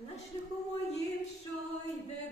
На шляху моїм що йде.